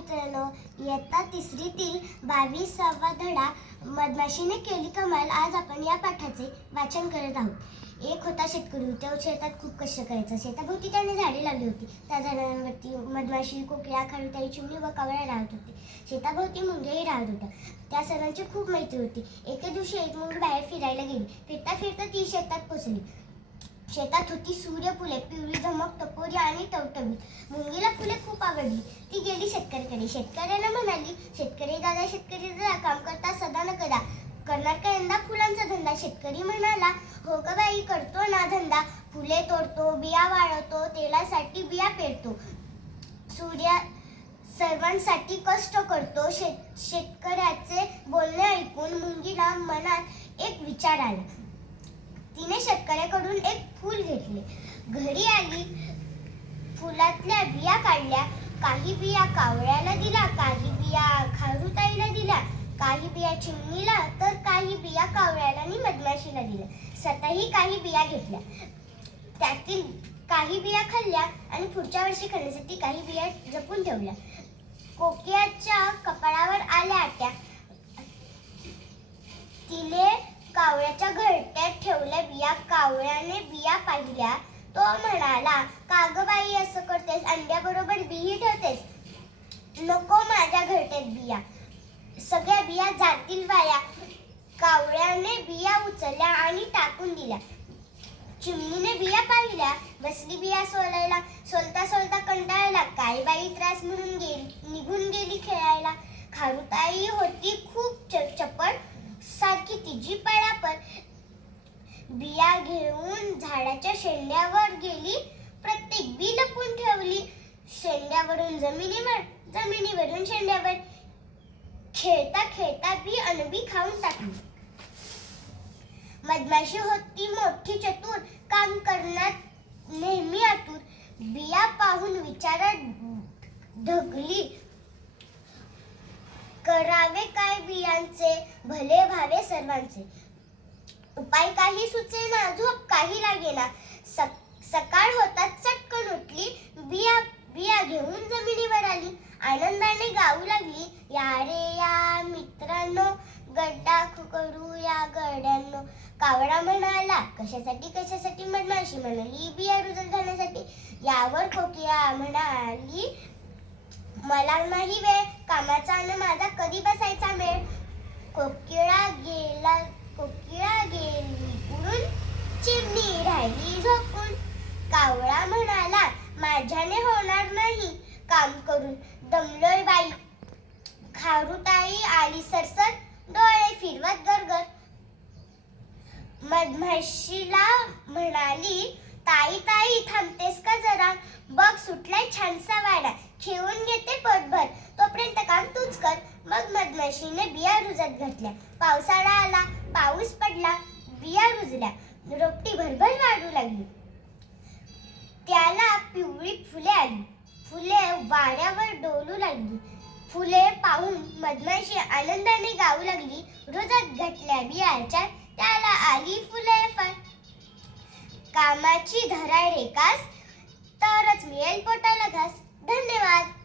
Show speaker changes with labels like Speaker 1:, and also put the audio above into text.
Speaker 1: मित्रांनो इयत्ता तिसरीतील बावीसावा धडा मधमाशीने केली कमाल. आज आपण या पाठाचे वाचन करत आहोत. एक होता शेतकरी तो शेतात खूप कष्ट करायचा. शेताभोवती त्याने झाडे लावली होती. त्या झाडांवरती मधमाशी कोकिळा खारुताई चिमणी व कावळ्या राहत होते. शेताभोवती मुंग्याही राहत होत्या. त्या सर्वांची खूप मैत्री होती. एके दिवशी एक मुंगी बाहेर फिरायला गेली. फिरता फिरता ती शेतात पोचली. शेतात होती सूर्यफुले पिवळी धमक टपोरी आणि टवटवी मुंगी फुले खूप आवडली. ती गेली शेतकऱ्याकडे. शेतकऱ्याला म्हणाली शेतकरी दादा शेतकरी दादा काम करता सदा न करा करणार का यंदा फुलांचा धंदा? शेतकरी म्हणाला हो का बाई करतो ना धंदा. फुले तोडतो बिया वाळवतो तेलासाठी बिया पेरतो. सूर्या सर्वांसाठी कष्ट करतो. शेत शेतकऱ्याचे बोलणे ऐकून मुंगीला मनात एक विचार आला. तिने शेतकऱ्याकडून एक फूल घेतले. घरी आली. फुलातल्या बिया काढल्या. काही बिया कावळ्याला दिल्या काही बिया खारुताईला दिल्या काही बिया चिमणीला तर काही बिया कावळ्याला आणि मधमाशीला दिल्या. स्वतःही काही बिया घेतल्या. त्यातील काही बिया खाल्ल्या आणि पुढच्या वर्षी खाण्यासाठी काही बिया जपून ठेवल्या. कोकियाच्या कपाळावर आल्या त्या तिने कावळ्याच्या घरट्यात ठेवल्या बिया. कावळ्याने बिया पाहिल्या. तो म्हणाला कागबाई असं करतेस? अंड्याबरोबर बिही ठेवतेस? नको माझ्या घरट्यात बिया. सगळ्या बिया जातील वाया कावळ्याने बिया उचलल्या आणि टाकून दिल्या. चिमणीने बिया पाहिल्या. बसली बिया सोलायला सोलता सोलता कंटाळला. काय बाई त्रास म्हणून गेली निघून गेली खेळायला खारुताई होती खूप च- चपळ सारखी तिची पळापळ बिया घेऊन झाडाच्या शेंड्यावर गेली. प्रत्येक बी लपून ठेवली. शेंड्यावरून जमिनीवर जमिनीवरून शेंड्यावर. खेळता खेळता बी अनबी खाऊन टाकली. मधमाशी होती मोठी चतुर काम करण्यात नेहमी आतुर. बिया पाहून विचारात ढगली. करावे काय बियांचे? भले भावे सर्वांचे. उपाय काही सुचेना झोप काही लागेना. सकाळ होता चटकन उठली बिया बिया घेऊन जमिनीवर आली. आनंदाने गाऊ लागली या रे या मित्रांनो गड्डा करू या गड्यांनो. कावडा म्हणाला कशासाठी कशासाठी? मधमाशी म्हणाली बिया रुजत घालण्यासाठी. यावर कोकिया म्हणाली मला नाही वेळ कामाचा आणि माझा कधी बसायचा मेळ कोकिळा गेला कोकिळा गेली उडून चिमणी राहिली झोपून कावळा म्हणाला माझ्याने होणार नाही काम करून. दमलोय बाई. खारुताई आली सरसर डोळे फिरवत गरगर. मधमाशीला म्हणाली ताई ताई थांबतेस का जरा? बघ सुटलाय छानसा वाडा. खेळून घेते पोटभर. तोपर्यंत काम तूच कर. मग मधमाशीने बिया रुजत घातल्या. पावसाळा आला पाऊस पडला बिया रुजल्या. रोपटी भरभर वाढू लागली. त्याला पिवळी फुले आली. फुले वाऱ्यावर डोलू लागली. फुले पाहून मधमाशी आनंदाने गाऊ लागली. रोजात घातल्या बियाच्या त्याला आली फुले फार कामाची धरा रेकास तरच मिळेल पोटाला घास. धन्यवाद.